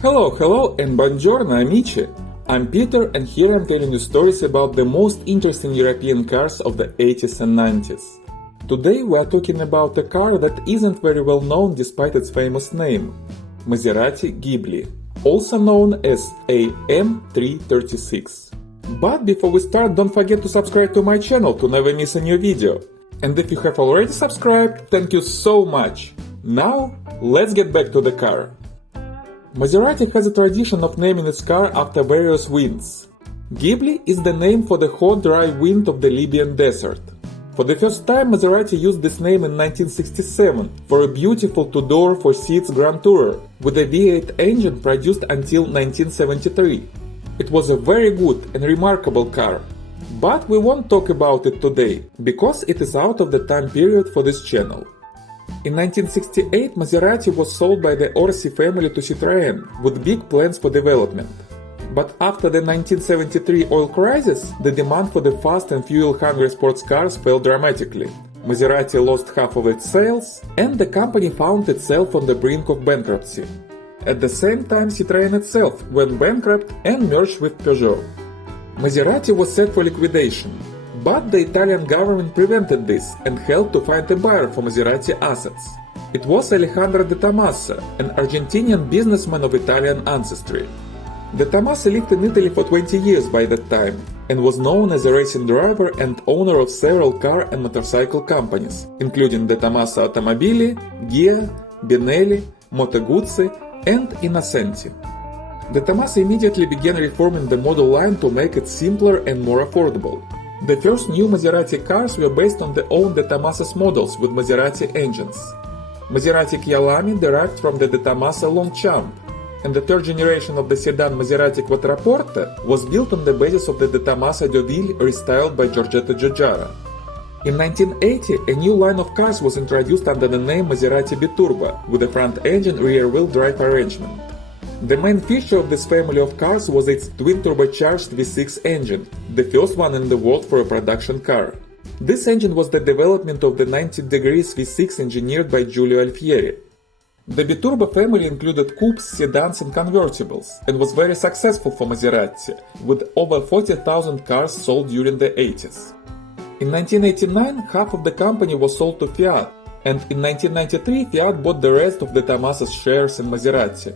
Hello and buongiorno amici! I'm Peter and here I'm telling you stories about the most interesting European cars of the 80s and 90s. Today we are talking about a car that isn't very well known despite its famous name, Maserati Ghibli, also known as AM336. But before we start, don't forget to subscribe to my channel to never miss a new video. And if you have already subscribed, thank you so much! Now, let's get back to the car. Maserati has a tradition of naming its car after various winds. Ghibli is the name for the hot dry wind of the Libyan desert. For the first time Maserati used this name in 1967 for a beautiful two-door 4 seats Grand Tourer with a V8 engine produced until 1973. It was a very good and remarkable car. But we won't talk about it today, because it is out of the time period for this channel. In 1968, Maserati was sold by the Orsi family to Citroën, with big plans for development. But after the 1973 oil crisis, the demand for the fast and fuel-hungry sports cars fell dramatically. Maserati lost half of its sales, and the company found itself on the brink of bankruptcy. At the same time, Citroën itself went bankrupt and merged with Peugeot. Maserati was set for liquidation. But the Italian government prevented this and helped to find a buyer for Maserati assets. It was Alejandro de Tommaso, an Argentinian businessman of Italian ancestry. De Tommaso lived in Italy for 20 years by that time and was known as a racing driver and owner of several car and motorcycle companies, including De Tommaso Automobili, Ghia, Benelli, Moto Guzzi, and Innocenti. De Tommaso immediately began reforming the model line to make it simpler and more affordable. The first new Maserati cars were based on the old De Tommaso's models with Maserati engines. Maserati Chialami derived from the De Tommaso Longchamp, and the third generation of the sedan Maserati Quattroporte was built on the basis of the De Tommaso Deauville restyled by Giorgetto Giugiara. In 1980, a new line of cars was introduced under the name Maserati Biturbo, with a front-engine rear-wheel drive arrangement. The main feature of this family of cars was its twin-turbocharged V6 engine, the first one in the world for a production car. This engine was the development of the 90 degrees V6 engineered by Giulio Alfieri. The Biturbo family included coupes, sedans and convertibles, and was very successful for Maserati, with over 40,000 cars sold during the 80s. In 1989, half of the company was sold to Fiat, and in 1993 Fiat bought the rest of the Tommaso's shares in Maserati.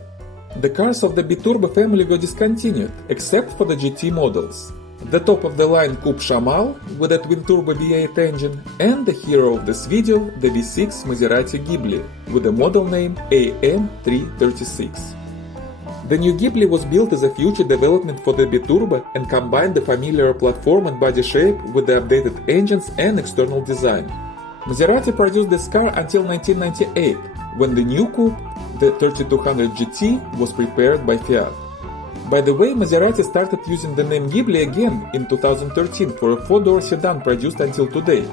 The cars of the Biturbo family were discontinued, except for the GT models. The top-of-the-line Coupe Chamal with a twin-turbo V8 engine, and the hero of this video, the V6 Maserati Ghibli, with the model name AM336. The new Ghibli was built as a future development for the Biturbo and combined the familiar platform and body shape with the updated engines and external design. Maserati produced this car until 1998, when the new coupe, the 3200 GT, was prepared by Fiat. By the way, Maserati started using the name Ghibli again in 2013 for a 4-door sedan produced until today.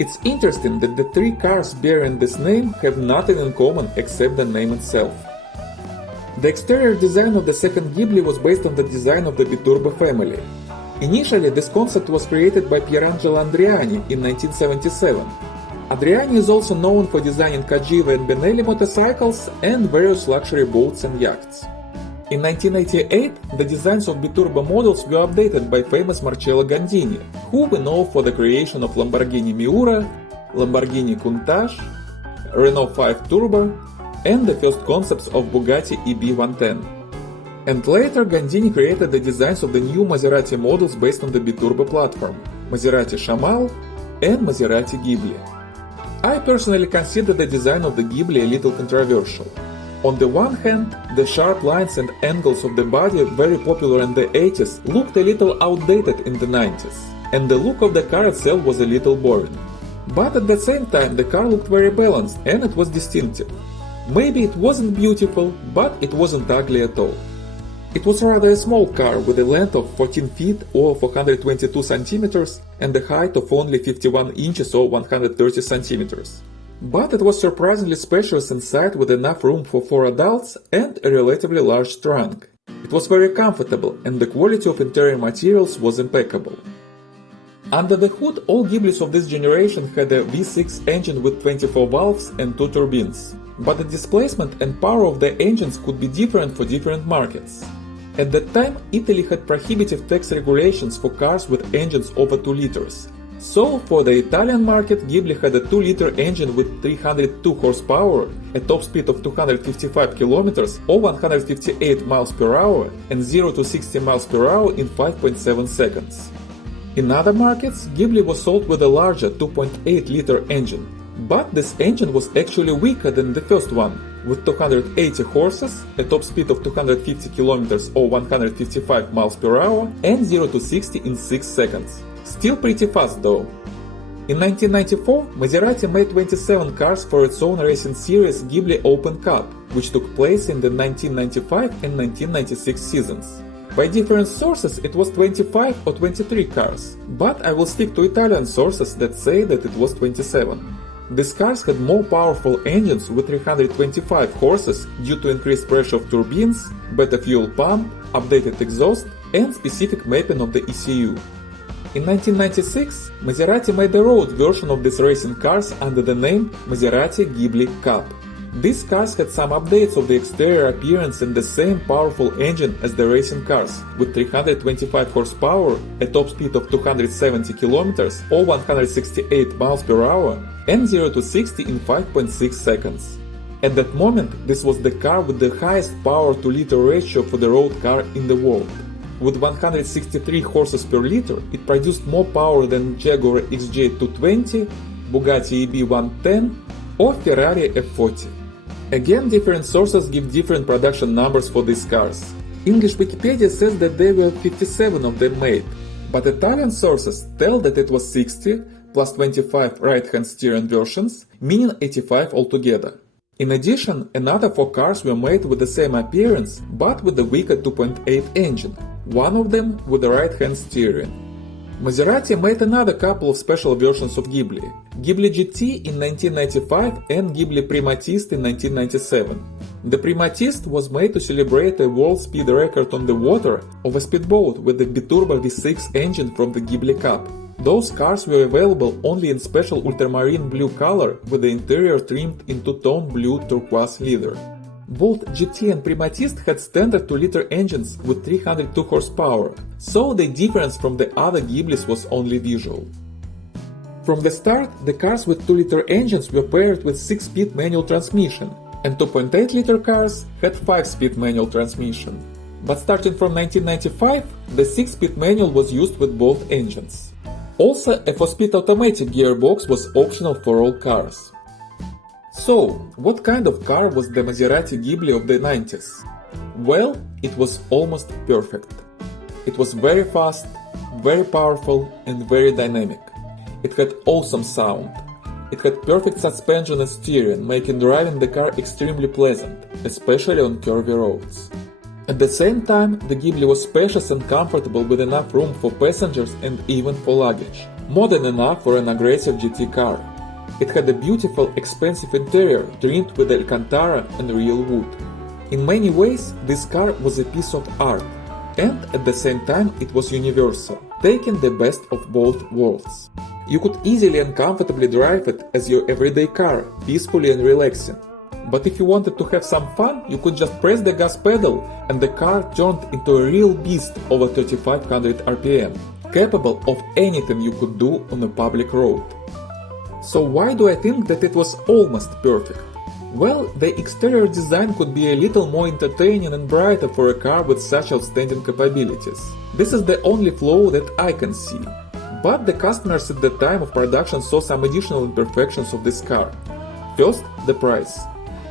It's interesting that the 3 cars bearing this name have nothing in common except the name itself. The exterior design of the second Ghibli was based on the design of the Biturbo family. Initially, this concept was created by Pierangelo Andriani in 1977. Andriani is also known for designing Cagiva and Benelli motorcycles and various luxury boats and yachts. In 1988, the designs of Biturbo models were updated by famous Marcello Gandini, who we know for the creation of Lamborghini Miura, Lamborghini Countach, Renault 5 Turbo, and the first concepts of Bugatti EB110. And later Gandini created the designs of the new Maserati models based on the Biturbo platform, Maserati Chamal and Maserati Ghibli. I personally consider the design of the Ghibli a little controversial. On the one hand, the sharp lines and angles of the body, very popular in the 80s, looked a little outdated in the 90s, and the look of the car itself was a little boring. But at the same time, the car looked very balanced and it was distinctive. Maybe it wasn't beautiful, but it wasn't ugly at all. It was rather a small car with a length of 14 feet or 422 centimeters and a height of only 51 inches or 130 centimeters. But it was surprisingly spacious inside with enough room for 4 adults and a relatively large trunk. It was very comfortable and the quality of interior materials was impeccable. Under the hood, all Ghiblis of this generation had a V6 engine with 24 valves and 2 turbines. but the displacement and power of the engines could be different for different markets. At that time, Italy had prohibitive tax regulations for cars with engines over 2 liters. So, for the Italian market, Ghibli had a 2-liter engine with 302 horsepower, a top speed of 255 km or 158 miles per hour, and 0 to 60 miles per hour in 5.7 seconds. In other markets, Ghibli was sold with a larger 2.8-liter engine, but this engine was actually weaker than the first one, with 280 horses, a top speed of 250 km or 155 miles per hour, and 0 to 60 in 6 seconds. Still pretty fast though. In 1994, Maserati made 27 cars for its own racing series Ghibli Open Cup, which took place in the 1995 and 1996 seasons. By different sources it was 25 or 23 cars, but I will stick to Italian sources that say that it was 27. These cars had more powerful engines with 325 horses due to increased pressure of turbines, better fuel pump, updated exhaust, and specific mapping of the ECU. In 1996, Maserati made a road version of these racing cars under the name Maserati Ghibli Cup. These cars had some updates of the exterior appearance and the same powerful engine as the racing cars, with 325 horsepower, a top speed of 270 km or 168 miles per hour, and 0 to 60 in 5.6 seconds. At that moment, this was the car with the highest power to liter ratio for the road car in the world. With 163 horses per liter, it produced more power than Jaguar XJ220, Bugatti EB110 or Ferrari F40. Again, different sources give different production numbers for these cars. English Wikipedia says that there were 57 of them made, but Italian sources tell that it was 60 plus 25 right-hand steering versions, meaning 85 altogether. In addition, another 4 cars were made with the same appearance, but with the weaker 2.8 engine, one of them with the right-hand steering. Maserati made another couple of special versions of Ghibli, Ghibli GT in 1995 and Ghibli Primatist in 1997. The Primatist was made to celebrate a world speed record on the water of a speedboat with the biturbo V6 engine from the Ghibli Cup. Those cars were available only in special ultramarine blue color with the interior trimmed in two-tone blue turquoise leather. Both GT and Primatist had standard 2-liter engines with 302 horsepower, so the difference from the other Ghiblis was only visual. From the start, the cars with 2-liter engines were paired with 6-speed manual transmission, and 2.8-liter cars had 5-speed manual transmission. But starting from 1995, the 6-speed manual was used with both engines. Also, a 4-speed automatic gearbox was optional for all cars. So, what kind of car was the Maserati Ghibli of the 90s? Well, it was almost perfect. It was very fast, very powerful and very dynamic. It had awesome sound. It had perfect suspension and steering, making driving the car extremely pleasant, especially on curvy roads. At the same time, the Ghibli was spacious and comfortable with enough room for passengers and even for luggage, more than enough for an aggressive GT car. It had a beautiful, expensive interior trimmed with Alcantara and real wood. In many ways, this car was a piece of art, and at the same time it was universal, taking the best of both worlds. You could easily and comfortably drive it as your everyday car, peacefully and relaxing. But if you wanted to have some fun, you could just press the gas pedal and the car turned into a real beast over 3500 RPM, capable of anything you could do on a public road. So why do I think that it was almost perfect? Well, the exterior design could be a little more entertaining and brighter for a car with such outstanding capabilities. This is the only flaw that I can see. But the customers at the time of production saw some additional imperfections of this car. First, the price.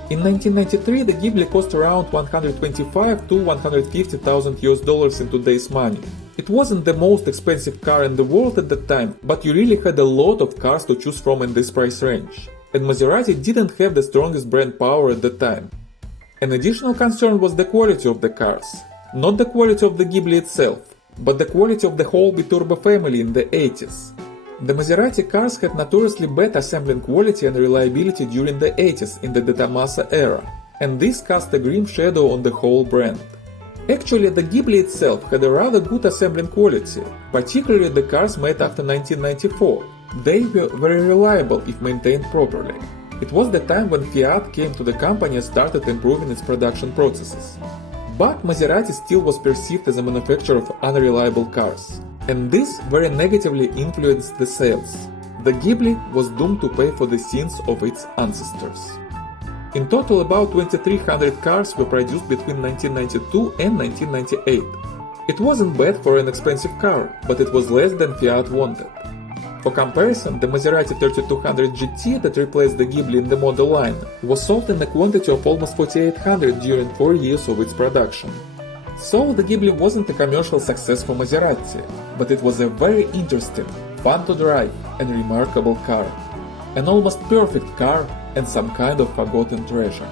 In 1993, the Ghibli cost around 125 to 150,000 US dollars in today's money. It wasn't the most expensive car in the world at the time, but you really had a lot of cars to choose from in this price range. And Maserati didn't have the strongest brand power at the time. An additional concern was the quality of the cars. Not the quality of the Ghibli itself, but the quality of the whole biturbo family in the 80s. The Maserati cars had notoriously bad assembling quality and reliability during the 80s in the De Tommaso era, and this cast a grim shadow on the whole brand. Actually, the Ghibli itself had a rather good assembling quality, particularly the cars made after 1994. They were very reliable if maintained properly. It was the time when Fiat came to the company and started improving its production processes. But Maserati still was perceived as a manufacturer of unreliable cars, and this very negatively influenced the sales. The Ghibli was doomed to pay for the sins of its ancestors. In total, about 2,300 cars were produced between 1992 and 1998. It wasn't bad for an expensive car, but it was less than Fiat wanted. For comparison, the Maserati 3200 GT that replaced the Ghibli in the model line was sold in a quantity of almost 4,800 during 4 years of its production. So the Ghibli wasn't a commercial success for Maserati, but it was a very interesting, fun to drive and remarkable car. An almost perfect car and some kind of forgotten treasure.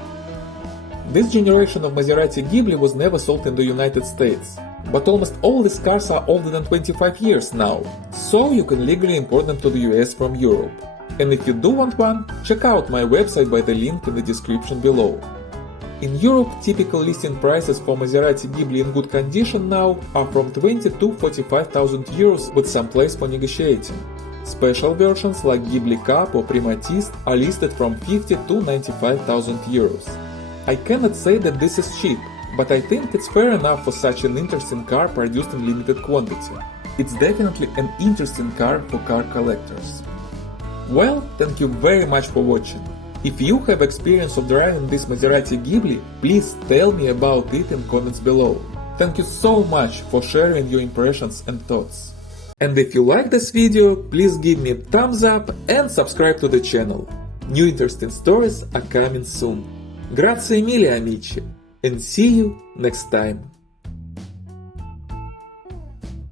This generation of Maserati Ghibli was never sold in the United States, but almost all these cars are older than 25 years now, so you can legally import them to the US from Europe. And if you do want one, check out my website by the link in the description below. In Europe, typical listing prices for Maserati Ghibli in good condition now are from 20 to 45,000 euros with some place for negotiating. Special versions like Ghibli Cup or Primatist are listed from 50 to 95,000 euros. I cannot say that this is cheap, but I think it's fair enough for such an interesting car produced in limited quantity. It's definitely an interesting car for car collectors. Well, thank you very much for watching. If you have experience of driving this Maserati Ghibli, please tell me about it in comments below. Thank you so much for sharing your impressions and thoughts. And if you like this video, please give me a thumbs up and subscribe to the channel. New interesting stories are coming soon. Grazie mille amici, and see you next time.